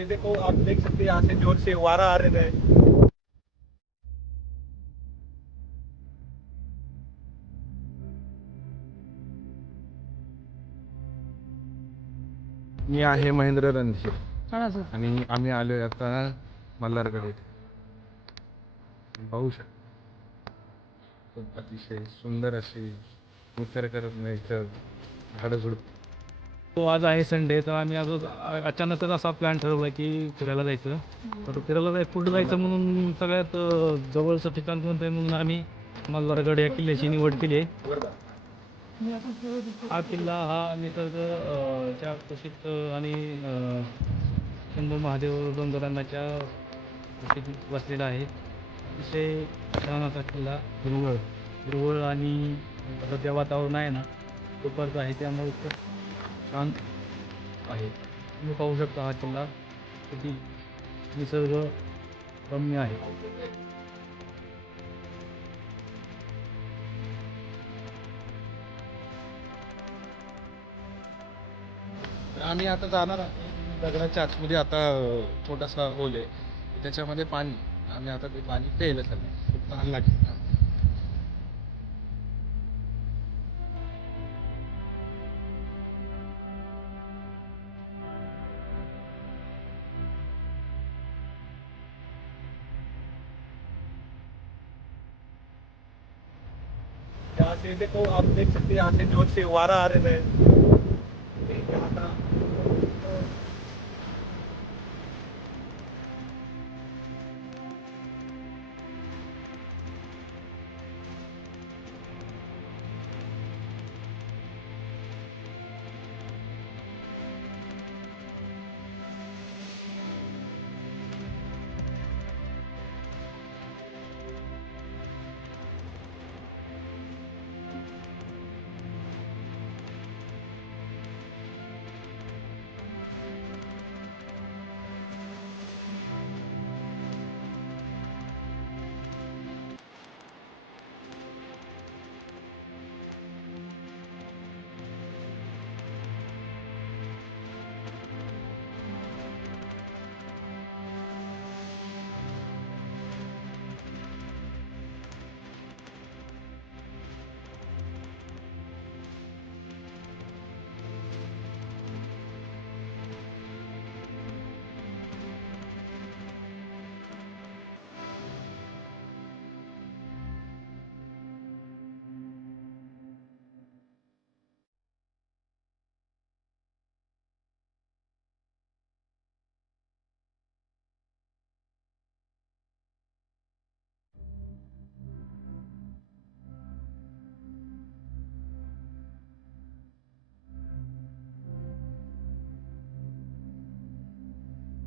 से देखो, आप देख सकते हैं यहाँ से जोर से वारा आ रहा है। मी आहे महेंद्र रणशे हा सर. आणि आम्ही आलोय आता मल्हारगड. पाहू शकतो अतिशय सुंदर अशी निसर्गरम्य इथं झाडझुड. तो आज आहे संडे, तर आम्ही आज अचानकच असा प्लॅन ठरवला की फिरायला जायचं. तर फिरायला कुठं जायचं म्हणून सगळ्यात जवळचं ठिकाण कोणतं आहे म्हणून आम्ही मल्हारगड या किल्ल्याची निवड केली आहे. हा किल्ला हा निसर्ग च्या कुशीत आणि शंभू महादेव डोंगरांच्या कुशीत वसलेला आहे. अतिशय छान असा किल्ला, हिरवळ आणि सध्या वातावरण आहे ना दुपारचं आहे, त्यामुळे खूप छान आहे. तुम्ही पाहू शकता हा किल्ला किती निसर्ग रम्य आहे. आम्ही आता जाणार आहे दगडाच्या आतमध्ये. आता छोटासा होल आहे त्याच्यामध्ये पाणी. आम्ही आता ते पाणी प्यायला चाललो. तहान लागली. यहाँ से देखो, आप देख सकते हैं यहाँ से जोर से वारा आ रहा है।